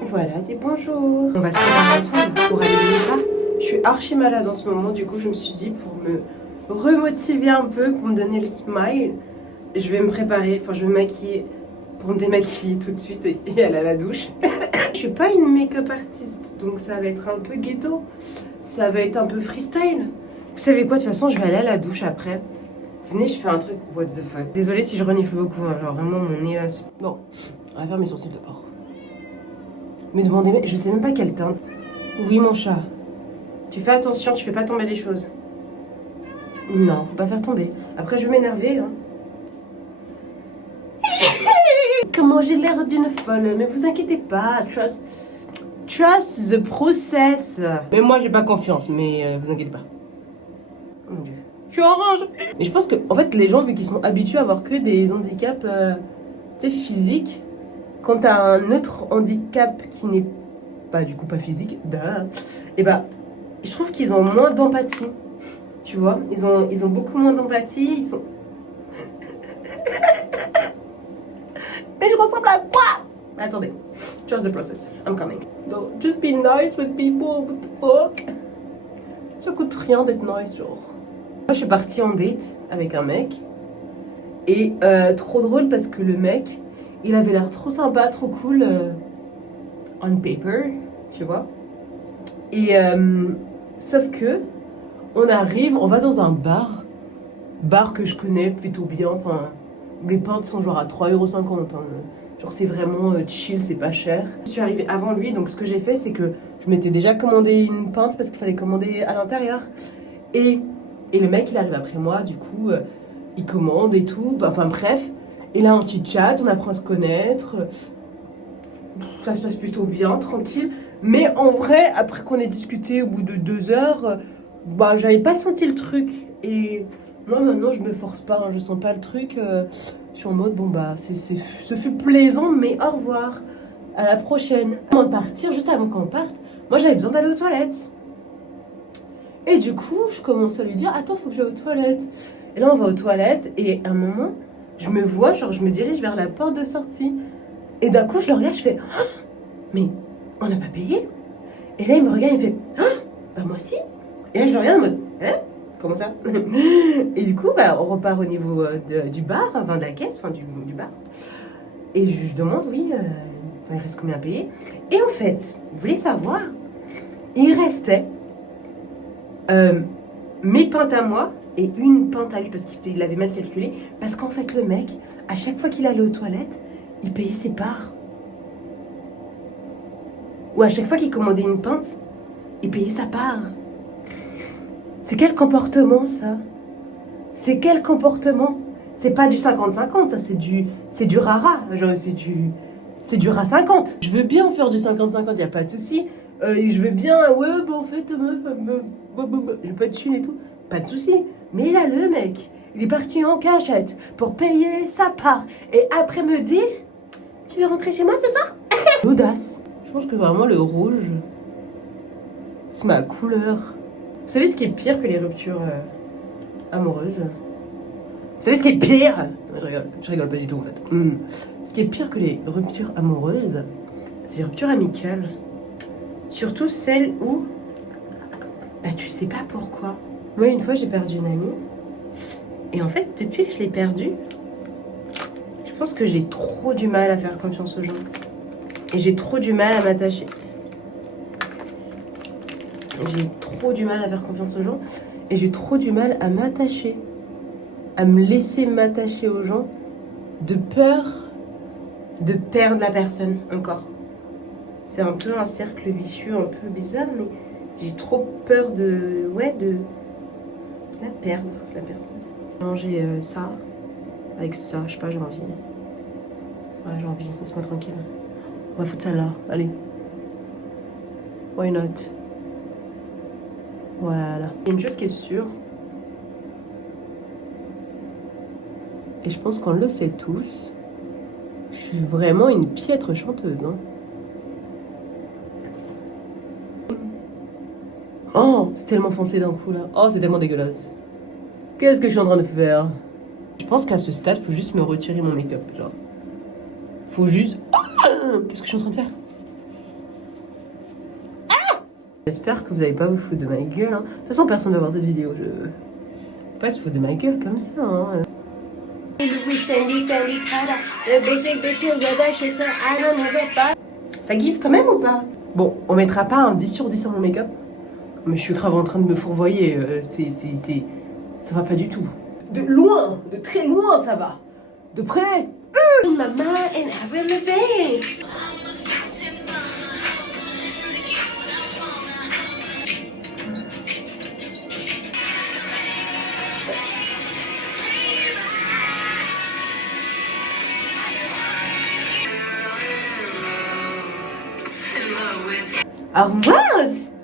Voilà, dis bonjour. On va se préparer ensemble pour aller au Mira. Je suis archi malade en ce moment, du coup je me suis dit pour me remotiver un peu, pour me donner le smile, je vais me préparer, enfin je vais me maquiller pour me démaquiller tout de suite et aller à la douche. Je suis pas une make-up artiste, donc ça va être un peu ghetto, ça va être un peu freestyle. Vous savez quoi, de toute façon je vais aller à la douche après. Venez, je fais un truc what the fuck. Désolée si je renifle beaucoup, hein, genre vraiment mon nez là. Bon, on va faire mes sourcils d'abord. Mais demandez, je sais même pas quelle teinte. Oui mon chat. Tu fais attention, tu fais pas tomber les choses. Non, faut pas faire tomber. Après, je vais m'énerver. Hein. Comment j'ai l'air d'une folle, mais vous inquiétez pas. Trust the process. Mais moi, j'ai pas confiance, mais vous inquiétez pas. Oh mon dieu. Je suis orange. Mais je pense que, en fait, les gens, vu qu'ils sont habitués à avoir que des handicaps physiques, quand t'as un autre handicap qui n'est pas, du coup, pas physique, et bah, je trouve qu'ils ont moins d'empathie. Tu vois, ils ont beaucoup moins d'empathie, ils sont... Mais je ressemble à quoi? Mais attendez, trust the process, I'm coming. Don't just be nice with people, what the fuck? Ça coûte rien d'être nice, genre. Moi, je suis partie en date avec un mec. Et trop drôle parce que le mec, il avait l'air trop sympa, trop cool, on paper, tu vois. Et sauf que, on arrive, on va dans un bar que je connais plutôt bien, enfin, les pintes sont genre à 3,50€, hein. Genre c'est vraiment chill, c'est pas cher. Je suis arrivée avant lui, donc ce que j'ai fait, c'est que je m'étais déjà commandé une pinte parce qu'il fallait commander à l'intérieur. Et le mec, il arrive après moi, du coup, il commande et tout, enfin bref. Et là, on chit-chat, on apprend à se connaître. Ça se passe plutôt bien, tranquille. Mais en vrai, après qu'on ait discuté au bout de 2 heures, bah j'avais pas senti le truc. Et moi maintenant je me force pas, hein, je sens pas le truc. Je suis en mode bon bah ce fut plaisant, mais au revoir. À la prochaine. Avant de partir, juste avant qu'on parte, moi j'avais besoin d'aller aux toilettes. Et du coup, je commence à lui dire attends, faut que j'aille aux toilettes. Et là on va aux toilettes et à un moment, je me vois, genre je me dirige vers la porte de sortie. Et d'un coup je le regarde, je fais oh, mais on n'a pas payé. Et là il me regarde, il me fait oh, bah moi si. Et là je le regarde en mode hein, comment ça? Et du coup bah on repart au niveau du bar, enfin de la caisse, enfin du bar. Et je demande oui, il reste combien à payer? Et en fait, vous voulez savoir, il restait mes pintes à moi et une pinte à lui parce qu'il avait mal calculé. Parce qu'en fait le mec, à chaque fois qu'il allait aux toilettes, il payait ses parts. Ou à chaque fois qu'il commandait une pinte, il payait sa part. C'est quel comportement ça? C'est quel comportement? C'est pas du 50-50, ça c'est du rara, genre c'est du rat 50. Je veux bien faire du 50-50, y a pas de souci. Je veux bien, ouais, bah en fait, je peux être thune et tout, pas de souci. Mais là, le mec, il est parti en cachette pour payer sa part et après me dire, tu veux rentrer chez moi ce soir? L'audace. Je pense que vraiment le rouge, c'est ma couleur. Vous savez ce qui est pire que les ruptures amoureuses? Vous savez ce qui est pire? Je rigole pas du tout en fait. Ce qui est pire que les ruptures amoureuses, c'est les ruptures amicales. Surtout celles où bah, tu sais pas pourquoi. Moi une fois j'ai perdu une amie. Et en fait depuis que je l'ai perdue, je pense que j'ai trop du mal à faire confiance aux gens. Et j'ai trop du mal à m'attacher. J'ai trop du mal à faire confiance aux gens. Et j'ai trop du mal à m'attacher. À me laisser m'attacher aux gens. De peur de perdre la personne encore. C'est un peu un cercle vicieux, un peu bizarre. Mais j'ai trop peur de... Ouais, de la perdre, la personne. Manger ça. Avec ça, je sais pas, j'ai envie. Ouais, j'ai envie. Laisse-moi tranquille. On va foutre ça là, allez. Why not? Voilà. Il y a une chose qui est sûre. Et je pense qu'on le sait tous. Je suis vraiment une piètre chanteuse. Hein. Oh, c'est tellement foncé d'un coup là. Oh, c'est tellement dégueulasse. Qu'est-ce que je suis en train de faire? Je pense qu'à ce stade, faut juste me retirer mon make-up. Genre. Faut juste... Qu'est-ce que je suis en train de faire? J'espère que vous n'allez pas vous foutre de ma gueule. Hein. De toute façon, personne ne va voir cette vidéo. Je vais pas se foutre de ma gueule comme ça. Hein. Ça guide quand même ou pas? Bon, on mettra pas un 10 sur 10 sur mon make-up. Mais je suis grave en train de me fourvoyer. Ça va pas du tout. De loin, de très loin, ça va. De près. Maman, and I will live. Au revoir.